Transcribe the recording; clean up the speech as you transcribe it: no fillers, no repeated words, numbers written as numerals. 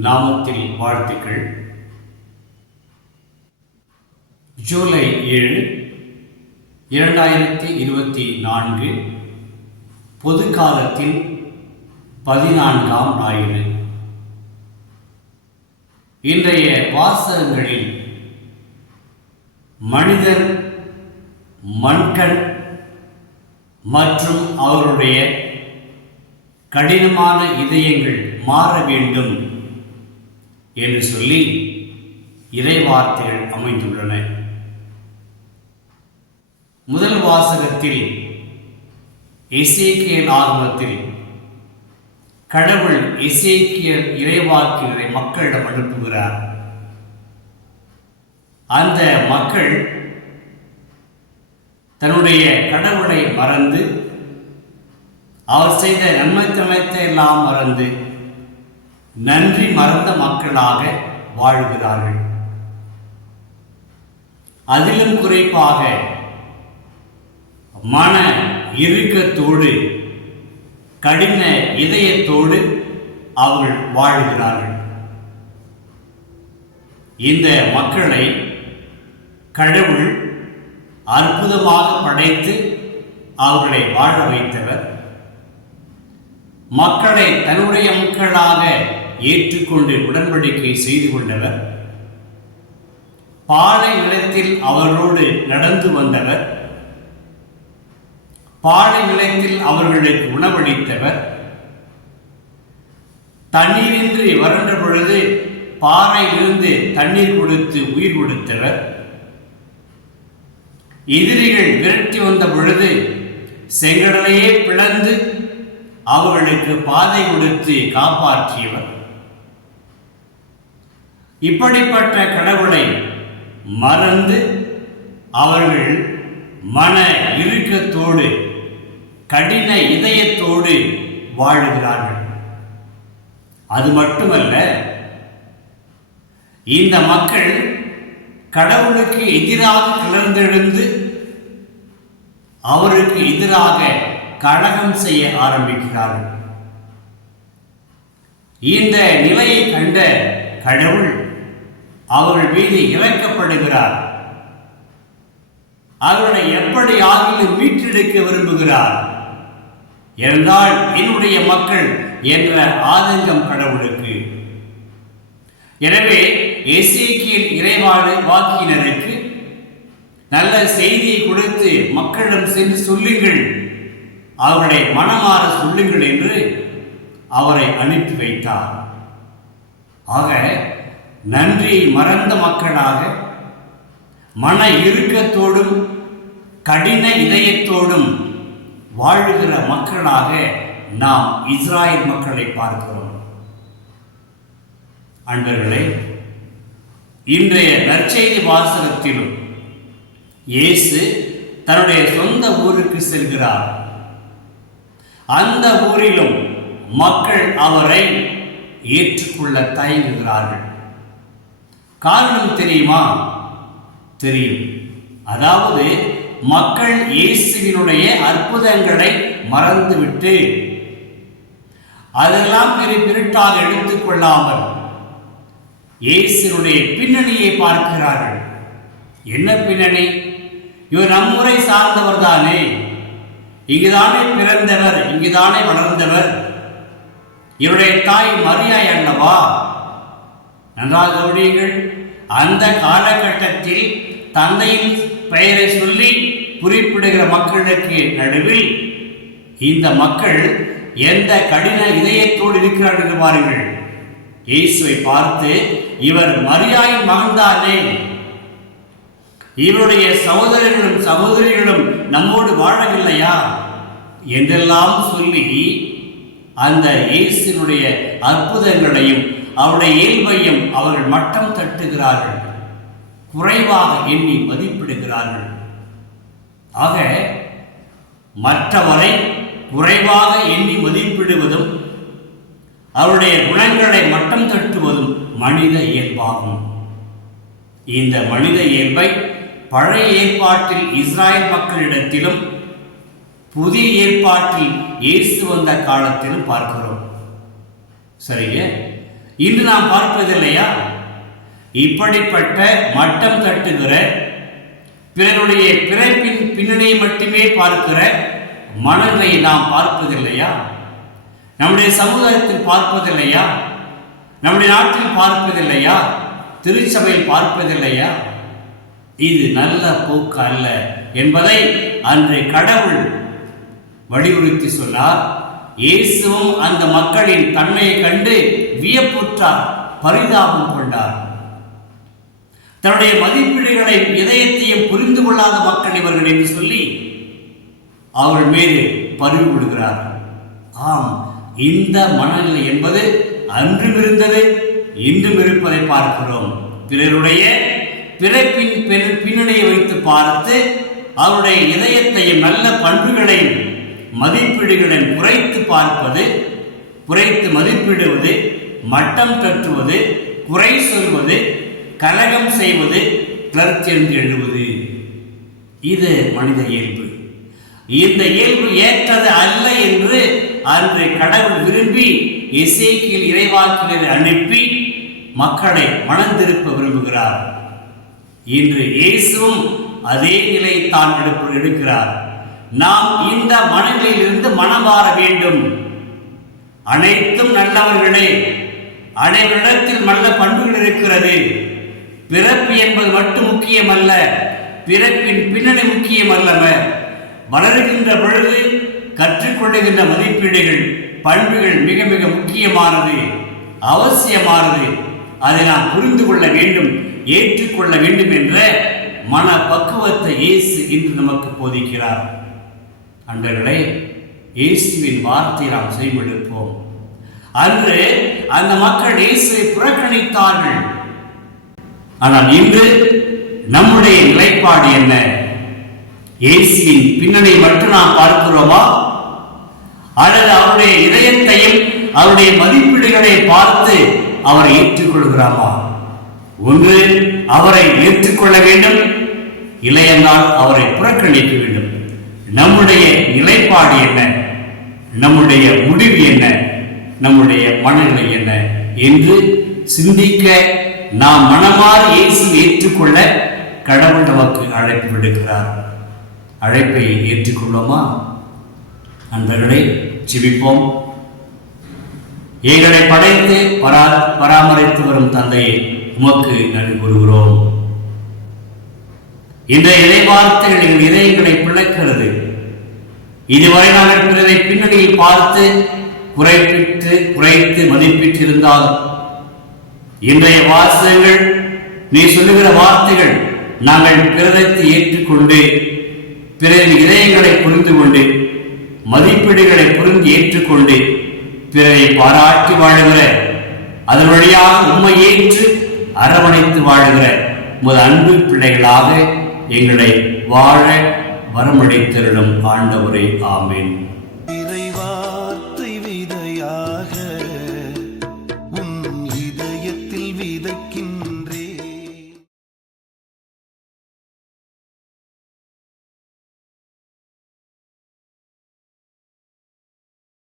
நாமத்தில் வாழ்த்துக்கள். ஜூலை 7, 2024 பொது காலத்தின் 14ஆம் ஞாயிறு. இன்றைய வாசகங்களில் மனிதர், மண்கண் மற்றும் அவருடைய கடினமான இதயங்கள் மாற வேண்டும் என்று சொல்லி இறைவார்த்தைகள் அமைந்துள்ளன. முதல் வாசகத்தில் எசேக்கியேல் ஆகமத்தில் கடவுள் எசேக்கியேல் இறைவாக்கினரை மக்களிடம் அனுப்புகிறார். அந்த மக்கள் தன்னுடைய கடவுளை மறந்து, அவர் செய்த நன்மைத்தனத்தை எல்லாம் மறந்து, நன்றி மறந்த மக்களாக வாழ்கிறார்கள். அதிலும் குறிப்பாக மன இறுக்கத்தோடு, கடின இதயத்தோடு அவர்கள் வாழ்கிறார்கள். இந்த மக்களை கடவுள் அற்புதமாக படைத்து அவர்களை வாழ வைத்தவர். மக்களை தன்னுடைய மக்களாக ஏற்றுக்கொண்டு உடன்படிக்கை செய்து கொண்டவர். பாலை நிலத்தில் அவர்களோடு நடந்து வந்தவர். பாலை நிலத்தில் அவர்களுக்கு உணவளித்தவர். தண்ணீரின்றி வறண்ட பொழுது பாறையிலிருந்து தண்ணீர் கொடுத்து உயிர் கொடுத்தவர். எதிரிகள் விரட்டி வந்த பொழுது செங்கடலையே பிளந்து அவர்களுக்கு பாதை கொடுத்து காப்பாற்றியவர். இப்படிப்பட்ட கடவுளை மறந்து அவர்கள் மன இறுக்கத்தோடு, கடின இதயத்தோடு வாழுகிறார்கள். அது மட்டுமல்ல, இந்த மக்கள் கடவுளுக்கு எதிராக கிளர்ந்தெழுந்து அவருக்கு எதிராக கலகம் செய்ய ஆரம்பிக்கிறார்கள். இந்த நிலையை கண்ட கடவுள் அவர்கள் மீது இறக்கப்படுகிறார். அவர்களை எப்படி ஆகிலும் மீட்டெடுக்க விரும்புகிறார். என்றால் என்னுடைய மக்கள் என்ற ஆதங்கம் கடவுளுக்கு. எனவே எசேக்கியேல் இறைவாக்கினருக்கு நல்ல செய்தியை கொடுத்து மக்களிடம் சென்று சொல்லுங்கள், அவர்களை மனமாற சொல்லுங்கள் என்று அவரை அனுப்பி வைத்தார். ஆக நன்றியை மறந்த மக்களாக, மன இறுக்கத்தோடும் கடின இதயத்தோடும் வாழுகிற மக்களாக நாம் இஸ்ராயேல் மக்களை பார்க்கிறோம். அன்பர்களே, இன்றைய நற்செய்தி வாசகத்திலும் இயேசு தன்னுடைய சொந்த ஊருக்கு செல்கிறார். அந்த ஊரிலும் மக்கள் அவரை ஏற்றுக்கொள்ள தயங்குகிறார்கள். காரணம் தெரியுமா? தெரியும். அதாவது மக்கள் இயேசுவினுடைய அற்புதங்களை மறந்துவிட்டு, அதெல்லாம் பிரிட்டாக எடுத்துக்கொள்ளாமல் இயேசுவினுடைய பின்னணியை பார்க்கிறார்கள். என்ன பின்னணி? இவர் நம்முறை சார்ந்தவர் தானே, இங்குதானே பிறந்தவர், இங்குதானே வளர்ந்தவர், இவருடைய தாய் மரியாய் அல்லவா? நன்றாக கவனியுங்கள். அந்த காலகட்டத்தில் தந்தையின் பெயரை சொல்லி குறிப்பிடுகிற மக்களுக்கு நடுவில் இந்த மக்கள் எந்த கடின இதயத்தோடு இருக்கிறார்கள் என்று பாருங்கள். இயேசுவை பார்த்து, இவர் மரியாயின் மகன்தானே, இவருடைய சகோதரர்களும் சகோதரிகளும் நம்மோடு வாழவில்லையா என்றெல்லாம் சொல்லி அந்த இயேசுனுடைய அற்புதங்களையும் அவருடைய இயல்பையும் அவர்கள் மட்டம் தட்டுகிறார்கள், குறைவாக எண்ணி மதிப்பிடுகிறார்கள். ஆக மற்றவரை குறைவாக எண்ணி மதிப்பிடுவதும் அவருடைய குணங்களை மட்டம் தட்டுவதும் மனித இயல்பாகும். இந்த மனித இயல்பை பழைய ஏற்பாட்டில் இஸ்ராயேல் மக்களிடத்திலும் புதிய ஏற்பாட்டில் இயேசு வந்த காலத்திலும் பார்க்கிறோம். சரிங்க. இன்று நாம் பார்ப்பதில்லையா? இப்படிப்பட்ட மட்டம் தட்டுகிற, பிறருடைய பிறப்பின் பின்னணியை மட்டுமே பார்க்கிற மனநிலையை நாம் பார்ப்பதில்லையா? நம்முடைய சமுதாயத்தில் பார்ப்பதில்லையா? நம்முடைய நாட்டில் பார்ப்பதில்லையா? திருச்சபையில் பார்ப்பதில்லையா? இது நல்ல போக்கு அல்ல என்பதை அன்று கடவுள் வலியுறுத்தி சொன்னார். இயேசுவும் அந்த மக்களின் தன்மையை கண்டு வியப்புற்றார், பரிதாபம் கொண்டார். தன்னுடைய மதிப்பீடுகளை இதயத்தையும் புரிந்து கொள்ளாத மக்கள் இவர்கள் என்று சொல்லி அவர்கள் மீது பரிவு விடுகிறார். ஆம், இந்த மனநிலை என்பது அன்றும் இருந்தது, இன்றும் இருப்பதை பார்க்கிறோம். பிறருடைய பிறப்பின் பின்னணியை வைத்து பார்த்து அவருடைய இதயத்தையும் நல்ல பண்புகளையும் மதிப்பீடுகளையும் குறைத்து பார்ப்பது, குறைத்து மதிப்பிடுவது, மட்டம் தட்டுவது, குறை சொல்வது, கலகம் செய்வது, கிளர்ச்சென்று எழுவது, இது மனித இயல்பு. இந்த இயல்பு ஏற்றது அல்ல என்று அன்று கடவுள் விரும்பி எசேக்கியேல் இறைவாக்கினரை அனுப்பி மக்களை மனந்திருப்ப விரும்புகிறார். இன்று இயேசுவும் அதே நிலை தான் எடுக்கிறார். நாம் இந்த மனநிலையிலிருந்து மனம் மாற வேண்டும். அனைத்தும் நல்லவர்களே, அனைவரிடத்தில் நல்ல பண்புகள் இருக்கிறது. பிறப்பு என்பது மட்டும் முக்கியமல்ல, பிறப்பின் பின்னணி முக்கியமல்லவ. வளர்கின்ற பொழுது கற்றுக்கொள்ளுகின்ற மதிப்பீடுகள், பண்புகள் மிக மிக முக்கியமானது, அவசியமானது. அதை நாம் புரிந்து கொள்ள வேண்டும், ஏற்றுக்கொள்ள வேண்டும் என்ற மன பக்குவத்தை இயேசு இன்று நமக்கு போதிக்கிறார். அன்பர்களே, இயேசுவின் வார்த்தை நாம் செய்வெடுப்போம். அன்று அந்த மக்கள் இயேசுவை புறக்கணித்தார்கள். ஆனால் இன்று நம்முடைய நிலைப்பாடு என்ன? இயேசுவின் பின்னணி மட்டும் நாம் பார்க்கிறோமா, அல்லது அவருடைய இதயத்தையும் அவருடைய மதிப்பீடுகளை பார்த்து அவரை ஏற்றுக்கொள்கிறாமா? ஒன்று அவரை ஏற்றுக்கொள்ள வேண்டும், இல்லையென்றால் அவரை புறக்கணிக்க வேண்டும். நம்முடைய நிலைப்பாடு என்ன? நம்முடைய முடிவு என்ன? நம்முடைய மனநிலை என்ன என்று சிந்திக்க நாம் மனமாறு இயேசுவை ஏற்றுக்கொள்ள கடவுள் நமக்கு அழைப்பு விடுக்கிறார். அழைப்பை ஏற்றுக்கொள்வோமா? அன்பர்களே, ஜெபிப்போம். எங்களை படைத்து பராமரித்து வரும் தந்தையை உமக்கு நன்றி கூறுகிறோம். இந்த இறைவார்த்தைகள் எங்கள் இதயங்களை பிளக்கிறது. இதுவரை நாங்கள் பிறரை பின்னணியில் பார்த்து குறைத்து மதிப்பிட்டிருந்தால் இன்றைய வாசகங்கள், நீ சொல்லுகிற வார்த்தைகள் நாங்கள் பிறரை ஏற்றுக்கொண்டு பிறரின் இதயங்களை புரிந்து கொண்டு மதிப்பீடுகளை புரிந்து ஏற்றுக்கொண்டு பிறரை பாராட்டி வாழுகிற, அதன் வழியாக உம்மை ஏற்று அரவணைத்து வாழுகிற உமது அன்பு பிள்ளைகளாக எங்களை வாழ வரமளித்தருளும் ஆண்டவரே. ஆமென்.